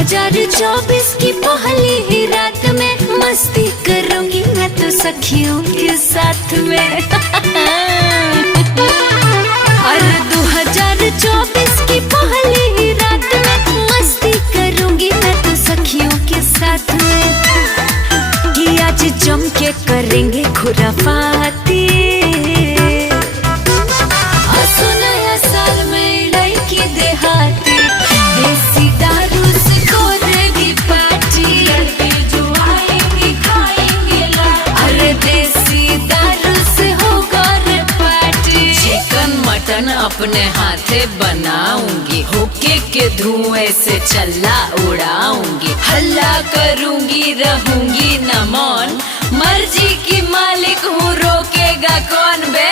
2024 की पहली ही रात में मस्ती करूंगी मैं तो सखियों के साथ में। अरे 2024 की पहली ही रात में मस्ती करूंगी मैं तो सखियों के साथ में। कि आज जम के करेंगे खुराफाती, नया साल में लड़की देहाती, देसी दारू से करेगी पार्टी, लड़के जो आएंगे खाएंगे लाठी। अरे देसी दारू से होगा रे पार्टी, चिकन मटन अपने हाथे बनाऊंगी, हुक्के के धुएं से चल्ला उड़ाऊंगी, हल्ला करूंगी रहूंगी न मौन, मर्जी की मालिक हूँ रोकेगा कौन बे।